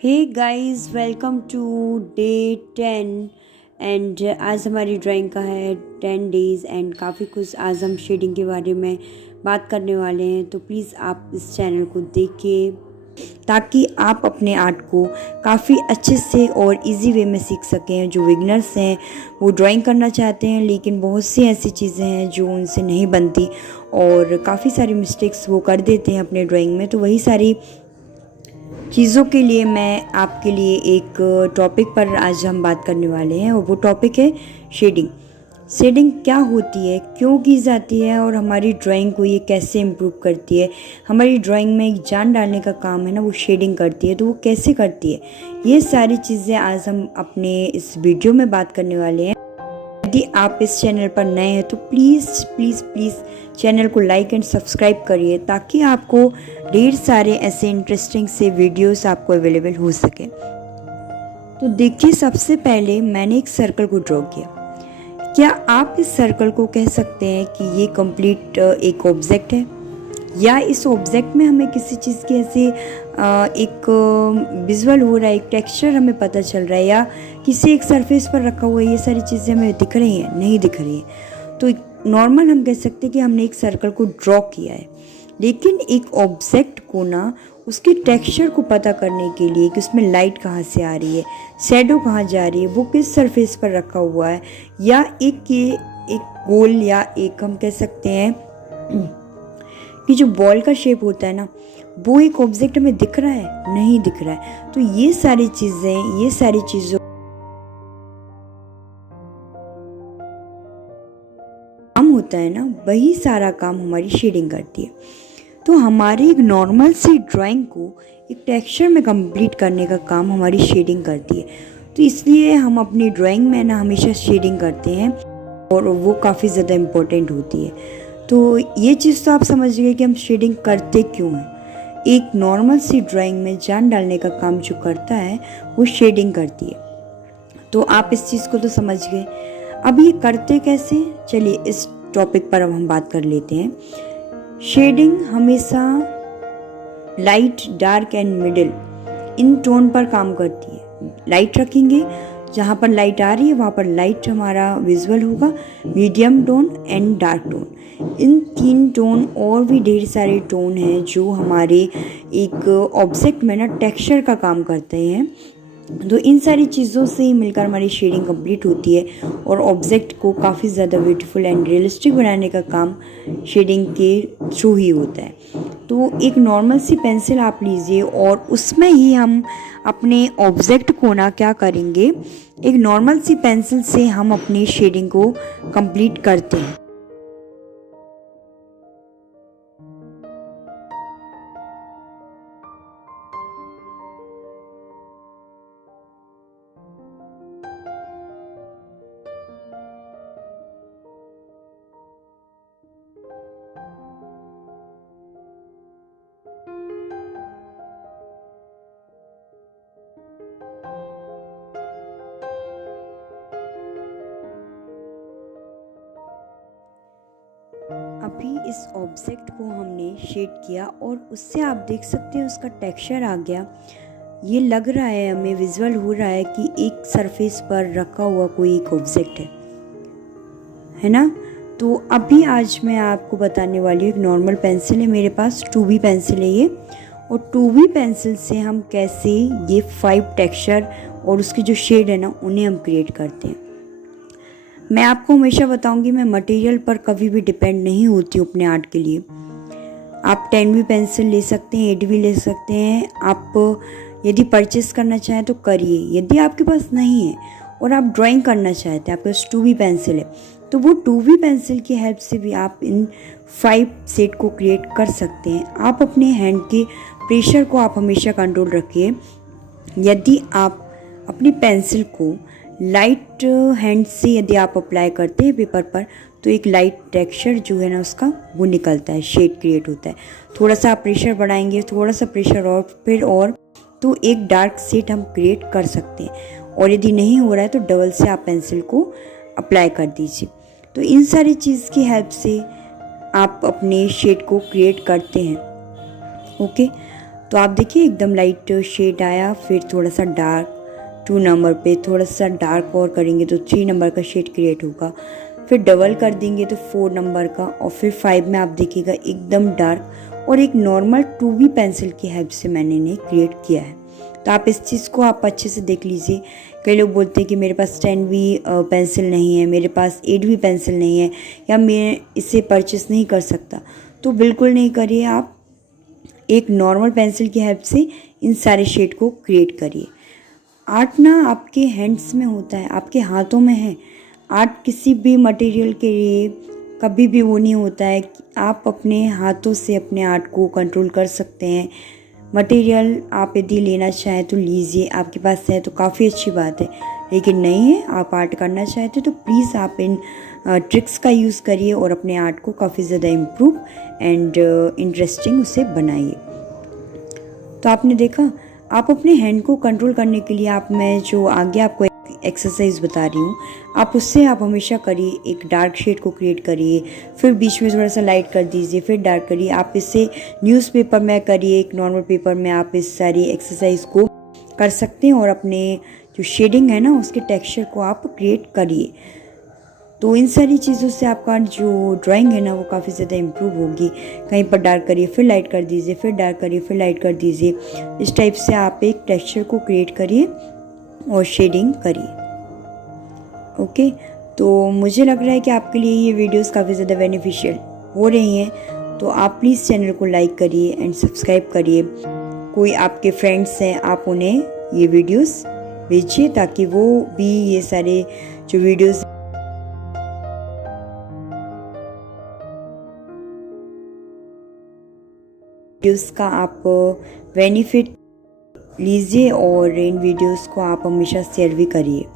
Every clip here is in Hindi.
Hey guys, welcome to day 10 and आज हमारी ड्राइंग का है 10 डेज़ एंड काफ़ी कुछ आज हम शेडिंग के बारे में बात करने वाले हैं। तो प्लीज़ आप इस चैनल को देखिए ताकि आप अपने आर्ट को काफ़ी अच्छे से और इजी वे में सीख सकें। जो बिगनर्स हैं वो ड्राइंग करना चाहते हैं लेकिन बहुत सी ऐसी चीज़ें हैं जो उनसे नहीं बनती और काफ़ी सारी मिस्टेक्स वो कर देते हैं अपने ड्राइंग में। तो वही सारी चीज़ों के लिए मैं आपके लिए एक टॉपिक पर आज हम बात करने वाले हैं और वो टॉपिक है शेडिंग। शेडिंग क्या होती है, क्यों की जाती है और हमारी ड्राइंग को ये कैसे इम्प्रूव करती है। हमारी ड्राइंग में एक जान डालने का काम है ना, वो शेडिंग करती है। तो वो कैसे करती है, ये सारी चीज़ें आज हम अपने इस वीडियो में बात करने वाले हैं। यदि आप इस चैनल पर नए हैं तो प्लीज़ प्लीज़ प्लीज़ चैनल को लाइक एंड सब्सक्राइब करिए ताकि आपको ढेर सारे ऐसे इंटरेस्टिंग से वीडियोस आपको अवेलेबल हो सके। तो देखिए, सबसे पहले मैंने एक सर्कल को ड्रॉ किया। क्या आप इस सर्कल को कह सकते हैं कि ये कंप्लीट एक ऑब्जेक्ट है, या इस ऑब्जेक्ट में हमें किसी चीज़ की ऐसे एक विजुअल हो रहा है, एक टेक्सचर हमें पता चल रहा है, या किसी एक सरफेस पर रखा हुआ है, ये सारी चीज़ें हमें दिख रही हैं? नहीं दिख रही है। तो नॉर्मल हम कह सकते हैं कि हमने एक सर्कल को ड्रॉ किया है। लेकिन एक ऑब्जेक्ट को ना उसके टेक्सचर को पता करने के लिए कि उसमें लाइट कहाँ से आ रही है, शैडो कहाँ जा रही है, वो किस सरफेस पर रखा हुआ है, या एक गोल, या एक हम कह सकते हैं कि जो बॉल का शेप होता है ना, वो एक ऑब्जेक्ट में दिख रहा है? नहीं दिख रहा है। तो ये सारी चीज़ों काम होता है ना, वही सारा काम हमारी शेडिंग करती है। तो हमारी एक नॉर्मल सी ड्राइंग को एक टेक्सचर में कंप्लीट करने का काम हमारी शेडिंग करती है। तो इसलिए हम अपनी ड्राइंग में ना हमेशा शेडिंग करते हैं और वो काफ़ी ज़्यादा इम्पोर्टेंट होती है। तो ये चीज़ तो आप समझ गए कि हम शेडिंग करते क्यों हैं। एक नॉर्मल सी ड्राइंग में जान डालने का काम जो करता है वो शेडिंग करती है। तो आप इस चीज़ को तो समझ गए। अब ये करते कैसे, चलिए इस टॉपिक पर अब हम बात कर लेते हैं। शेडिंग हमेशा light, dark and middle in tone पर काम करती है। लाइट रखेंगे, जहाँ पर लाइट आ रही है वहाँ पर लाइट हमारा विजुअल होगा, medium tone and dark tone. In 3 tone और भी ढेर सारे टोन हैं जो हमारे एक ऑब्जेक्ट में ना टेक्सचर का काम करते हैं। तो इन सारी चीज़ों से ही मिलकर हमारी शेडिंग कंप्लीट होती है और ऑब्जेक्ट को काफ़ी ज़्यादा ब्यूटीफुल एंड रियलिस्टिक बनाने का काम शेडिंग के थ्रू ही होता है। तो एक नॉर्मल सी पेंसिल आप लीजिए और उसमें ही हम अपने ऑब्जेक्ट को ना क्या करेंगे, एक नॉर्मल सी पेंसिल से हम अपनी शेडिंग को कंप्लीट करते हैं। अभी इस ऑब्जेक्ट को हमने शेड किया और उससे आप देख सकते हैं उसका टेक्सचर आ गया। ये लग रहा है, हमें विजुअल हो रहा है कि एक सरफेस पर रखा हुआ कोई एक ऑब्जेक्ट है ना। तो अभी आज मैं आपको बताने वाली हूँ, एक नॉर्मल पेंसिल है मेरे पास, 2B पेंसिल है ये, और 2B पेंसिल से हम कैसे ये 5 टेक्सचर और उसकी जो शेड है ना उन्हें हम क्रिएट करते हैं। मैं आपको हमेशा बताऊंगी, मैं मटेरियल पर कभी भी डिपेंड नहीं होती हूँ अपने आर्ट के लिए। आप 10B पेंसिल ले सकते हैं, 8B ले सकते हैं। आप यदि परचेस करना चाहें तो करिए। यदि आपके पास नहीं है और आप ड्राइंग करना चाहते हैं, आपके पास 2B पेंसिल है, तो वो 2B पेंसिल की हेल्प से भी आप इन 5 सेट को क्रिएट कर सकते हैं। आप अपने हैंड के प्रेशर को आप हमेशा कंट्रोल रखिए। यदि आप अपनी पेंसिल को लाइट हैंड से यदि आप अप्लाई करते हैं पेपर पर, तो एक लाइट टेक्सचर जो है ना उसका वो निकलता है, शेड क्रिएट होता है। थोड़ा सा आप प्रेशर बढ़ाएंगे, थोड़ा सा प्रेशर और फिर और, तो एक डार्क शेड हम क्रिएट कर सकते हैं। और यदि नहीं हो रहा है तो डबल से आप पेंसिल को अप्लाई कर दीजिए। तो इन सारी चीज़ की हेल्प से आप अपने शेड को क्रिएट करते हैं। ओके, तो आप देखिए एकदम लाइट शेड आया, फिर थोड़ा सा डार्क 2 नंबर पे थोड़ा सा डार्क और करेंगे तो 3 नंबर का शेड क्रिएट होगा, फिर डबल कर देंगे तो 4 नंबर का, और फिर 5 में आप देखिएगा एकदम डार्क और एक नॉर्मल 2B पेंसिल की हेल्प से मैंने इन्हें क्रिएट किया है। तो आप इस चीज़ को आप अच्छे से देख लीजिए। कई लोग बोलते हैं कि मेरे पास 10B पेंसिल नहीं है, मेरे पास 8B पेंसिल नहीं है, या मैं इसे परचेस नहीं कर सकता, तो बिल्कुल नहीं करिए। आप एक नॉर्मल पेंसिल की हेल्प से इन सारे शेड को क्रिएट करिए। आर्ट ना आपके हैंड्स में होता है, आपके हाथों में है। आर्ट किसी भी मटेरियल के लिए कभी भी वो नहीं होता है कि आप अपने हाथों से अपने आर्ट को कंट्रोल कर सकते हैं। मटेरियल आप यदि लेना चाहें तो लीजिए, आपके पास है तो काफ़ी अच्छी बात है, लेकिन नहीं है आप आर्ट करना चाहते तो प्लीज़ आप इन ट्रिक्स का यूज़ करिए और अपने आर्ट को काफ़ी ज़्यादा इम्प्रूव एंड इंटरेस्टिंग उसे बनाइए। तो आपने देखा, आप अपने हैंड को कंट्रोल करने के लिए मैं जो आगे आपको एक्सरसाइज बता रही हूँ, आप उससे आप हमेशा करिए। एक डार्क शेड को क्रिएट करिए, फिर बीच में थोड़ा सा लाइट कर दीजिए, फिर डार्क करिए। आप इससे न्यूज़पेपर में करिए, एक नॉर्मल पेपर में आप इस सारी एक्सरसाइज को कर सकते हैं और अपने जो शेडिंग है ना उसके टेक्सचर को आप क्रिएट करिए। तो इन सारी चीज़ों से आपका जो ड्राइंग है ना वो काफ़ी ज़्यादा इम्प्रूव होगी। कहीं पर डार्क करिए, फिर लाइट कर दीजिए, फिर डार्क करिए, फिर लाइट कर दीजिए। इस टाइप से आप एक टेक्सचर को क्रिएट करिए और शेडिंग करिए। ओके, तो मुझे लग रहा है कि आपके लिए ये वीडियोस काफ़ी ज़्यादा बेनिफिशियल हो रही हैं, तो आप प्लीज़ चैनल को लाइक करिए एंड सब्सक्राइब करिए। कोई आपके फ्रेंड्स हैं, आप उन्हें ये वीडियोस भेजिए ताकि वो भी ये सारे जो वीडियोस का आप बेनिफिट लीजिए और इन वीडियोस को आप हमेशा शेयर भी करिए।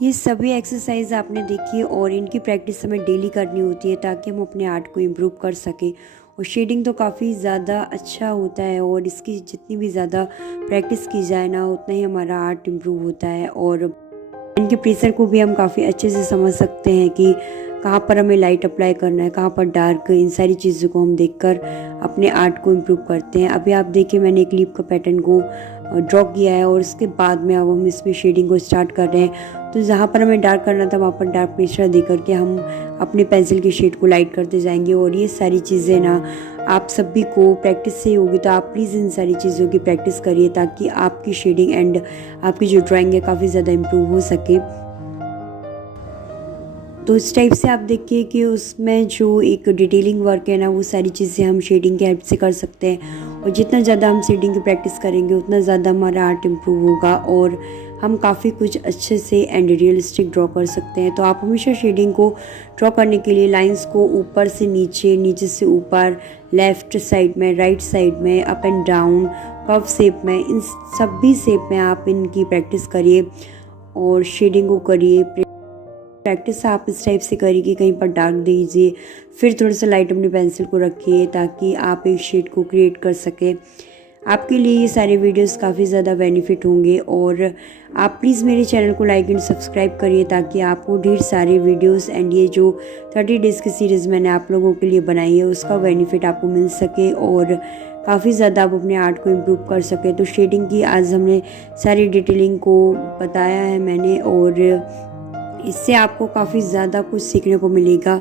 ये सभी एक्सरसाइज आपने देखी और इनकी प्रैक्टिस हमें डेली करनी होती है ताकि हम अपने आर्ट को इम्प्रूव कर सकें। और शेडिंग तो काफ़ी ज़्यादा अच्छा होता है और इसकी जितनी भी ज़्यादा प्रैक्टिस की जाए ना उतना ही हमारा आर्ट इम्प्रूव होता है। और इनके प्रेशर को भी हम काफ़ी अच्छे से समझ सकते हैं कि कहाँ पर हमें लाइट अप्लाई करना है, कहाँ पर डार्क, इन सारी चीज़ों को हम देखकर अपने आर्ट को इम्प्रूव करते हैं। अभी आप देखिए मैंने एक लीफ का पैटर्न को ड्रॉ किया है और उसके बाद में अब हम इसमें शेडिंग को स्टार्ट कर रहे हैं। तो जहाँ पर हमें डार्क करना था वहाँ पर डार्क प्रेशर दे करके हम अपने पेंसिल के शेड को लाइट करते जाएंगे। और ये सारी चीज़ें ना आप सभी को प्रैक्टिस से ही होगी, तो आप प्लीज़ इन सारी चीज़ों की प्रैक्टिस करिए ताकि आपकी शेडिंग एंड आपकी जो ड्राइंग है काफ़ी ज़्यादा इम्प्रूव हो सके। तो इस टाइप से आप देखिए कि उसमें जो एक डिटेलिंग वर्क है ना वो सारी चीज़ें हम शेडिंग की हेल्प से कर सकते हैं। और जितना ज़्यादा हम शेडिंग की प्रैक्टिस करेंगे उतना ज़्यादा हमारा आर्ट इम्प्रूव होगा और हम काफ़ी कुछ अच्छे से एंड रियलिस्टिक ड्रॉ कर सकते हैं। तो आप हमेशा शेडिंग को ड्रॉ करने के लिए लाइंस को ऊपर से नीचे, नीचे से ऊपर, लेफ़्ट साइड में, राइट साइड में, up and down, curve shape में, इन सभी शेप में आप इनकी प्रैक्टिस करिए और शेडिंग को करिए। प्रैक्टिस आप इस टाइप से करिए कि कहीं पर डार्क दीजिए, फिर थोड़ा सा लाइट अपनी पेंसिल को रखिए ताकि आप एक शेड को क्रिएट कर सकें। आपके लिए ये सारे वीडियोस काफ़ी ज़्यादा बेनिफिट होंगे और आप प्लीज़ मेरे चैनल को लाइक एंड सब्सक्राइब करिए ताकि आपको ढेर सारे वीडियोस एंड ये जो 30 डेज़ की सीरीज़ मैंने आप लोगों के लिए बनाई है उसका बेनिफिट आपको मिल सके और काफ़ी ज़्यादा आप अपने आर्ट को इम्प्रूव कर सके। तो शेडिंग की आज हमने सारी डिटेलिंग को बताया है मैंने और इससे आपको काफ़ी ज़्यादा कुछ सीखने को मिलेगा।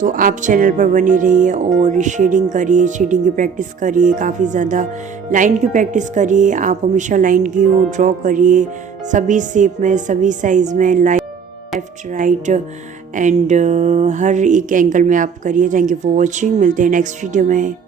तो आप चैनल पर बने रहिए और शेडिंग करिए, शेडिंग की प्रैक्टिस करिए, काफ़ी ज़्यादा लाइन की प्रैक्टिस करिए। आप हमेशा लाइन की वो ड्रॉ करिए सभी शेप में, सभी साइज़ में, लेफ्ट राइट एंड हर एक एंगल में आप करिए। Thank you for watching. मिलते हैं नेक्स्ट वीडियो में।